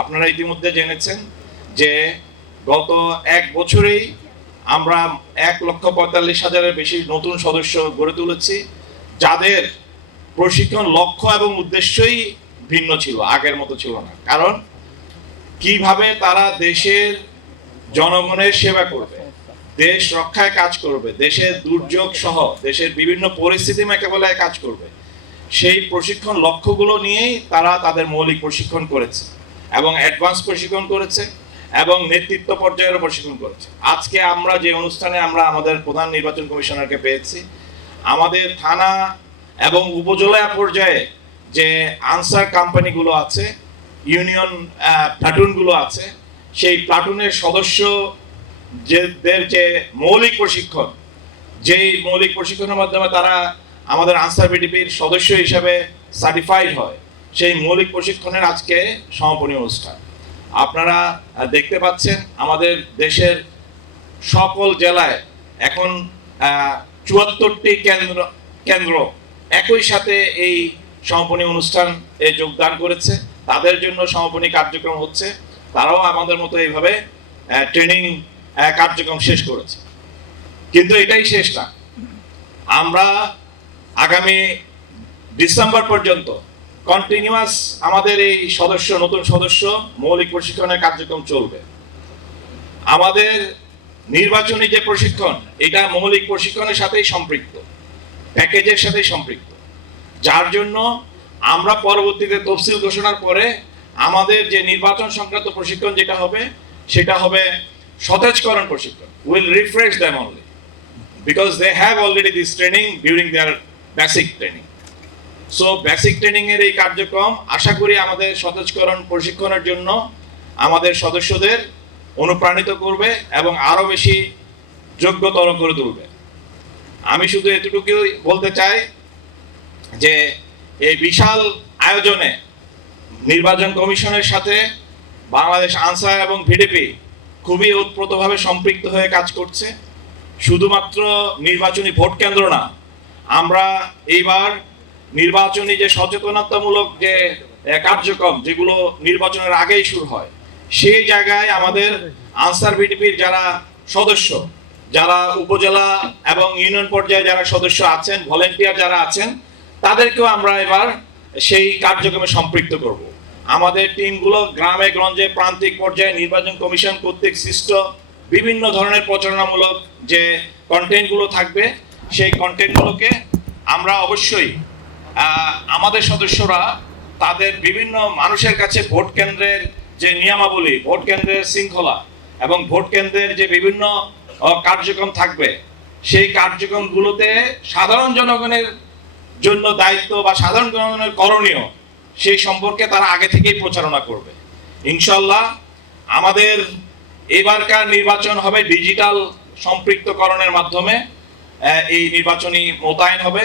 আপনারা ইতিমধ্যে জেনেছেন যে গত এক বছরেই আমরা এক লক্ষ পঁয়তাল্লিশ হাজারের বেশি নতুন সদস্য গড়ে তুলেছি, যাদের প্রশিক্ষণ লক্ষ্য এবং উদ্দেশ্যই ভিন্ন ছিল, আগের মতো ছিল না। কারণ কীভাবে তারা দেশের জনগণের সেবা করবে, দেশ রক্ষায় কাজ করবে, দেশের দুর্যোগ সহ দেশের বিভিন্ন পরিস্থিতি মোকাবেলায় কাজ করবে, সেই প্রশিক্ষণ লক্ষ্যগুলো নিয়েই তারা তাদের মৌলিক প্রশিক্ষণ করেছে। এবং অ্যাডভান্স প্রশিক্ষণ করেছে এবং নেতৃত্ব পর্যায়েরও প্রশিক্ষণ করেছে। আজকে আমরা যে অনুষ্ঠানে আমরা আমাদের প্রধান নির্বাচন কমিশনারকে পেয়েছি, আমাদের থানা এবং উপজেলা পর্যায়ে যে আনসার কোম্পানিগুলো আছে, ইউনিয়ন প্লাটুনগুলো আছে, সেই প্লাটুনের সদস্য যেদের যে মৌলিক প্রশিক্ষণ, যেই মৌলিক প্রশিক্ষণের মাধ্যমে তারা আমাদের আনসার বিডিপির সদস্য হিসাবে সার্টিফাইড হয়। সেই মৌলিক প্রশিক্ষণের আজকে সমাপনী অনুষ্ঠান। আপনারা দেখতে পাচ্ছেন আমাদের দেশের সকল জেলায় এখন চুয়াত্তরটি কেন্দ্র কেন্দ্র একই সাথে এই সমাপনী অনুষ্ঠান এ যোগদান করেছে। তাদের জন্য সমাপনী কার্যক্রম হচ্ছে। তারাও আমাদের মতো এইভাবে ট্রেনিং কার্যক্রম শেষ করেছে। কিন্তু এটাই শেষ না। আমরা আগামী ডিসেম্বর পর্যন্ত কন্টিনিউয়াস আমাদের এই সদস্য, নতুন সদস্য মৌলিক প্রশিক্ষণের কার্যক্রম চলবে। আমাদের নির্বাচনী যে প্রশিক্ষণ, এটা মৌলিক প্রশিক্ষণের সাথেই সম্পৃক্ত, প্যাকেজের সাথেই সম্পৃক্ত। যার জন্য আমরা পরবর্তীতে তফসিল ঘোষণার পরে আমাদের যে নির্বাচন সংক্রান্ত প্রশিক্ষণ যেটা হবে, সেটা হবে সতেজকরণ প্রশিক্ষণ। Will refresh them only because they have already this training during their basic training so basic training এর এই কার্যক্রম আশা করি আমাদের সতেজকরণ প্রশিক্ষণের জন্য আমাদের সদস্যদের অনুপ্রাণিত করবে এবং আরও বেশি যোগ্যতর করে তুলবে। আমি শুধু এতটুকুই বলতে চাই যে এই বিশাল আয়োজনে নির্বাচন কমিশনের সাথে বাংলাদেশ আনসার এবং ভিডিপি খুবই ওতপ্রোতভাবে সম্পৃক্ত হয়ে কাজ করছে। শুধুমাত্র নির্বাচনী ভোট কেন্দ্র না, আমরা এইবার নির্বাচনী যে সচেতনতামূলক যে কার্যক্রম যেগুলো নির্বাচনের আগেই শুরু হয়, সেই জায়গায় আমাদের আনসার ভিডিপির যারা সদস্য, যারা উপজেলা এবং ইউনিয়ন পর্যায়ে যারা সদস্য আছেন, ভলেন্টিয়ার যারা আছেন, তাদেরকেও আমরা এবার সেই কার্যক্রমে সম্পৃক্ত করব। আমাদের টিমগুলো গ্রামে গঞ্জে প্রান্তিক পর্যায়ে নির্বাচন কমিশন কর্তৃক সৃষ্ট বিভিন্ন ধরনের প্রচারণামূলক যে কন্টেন্টগুলো থাকবে, সেই কন্টেন্টগুলোকে আমরা অবশ্যই আমাদের সদস্যরা তাদের বিভিন্ন মানুষের কাছে ভোট কেন্দ্রের যে নিয়মাবলী, ভোট কেন্দ্রের শৃঙ্খলা এবং ভোট কেন্দ্রের যে বিভিন্ন কার্যক্রম থাকবে, সেই কার্যক্রমগুলোতে সাধারণ জনগণের জন্য দায়িত্ব বা সাধারণ জনগণের করণীয়, সেই সম্পর্কে তারা আগে থেকেই প্রচারণা করবে। ইনশাল্লাহ আমাদের এবারকার নির্বাচন হবে ডিজিটাল সম্পৃক্তকরণের মাধ্যমে এই নির্বাচনী মোতায়েন হবে।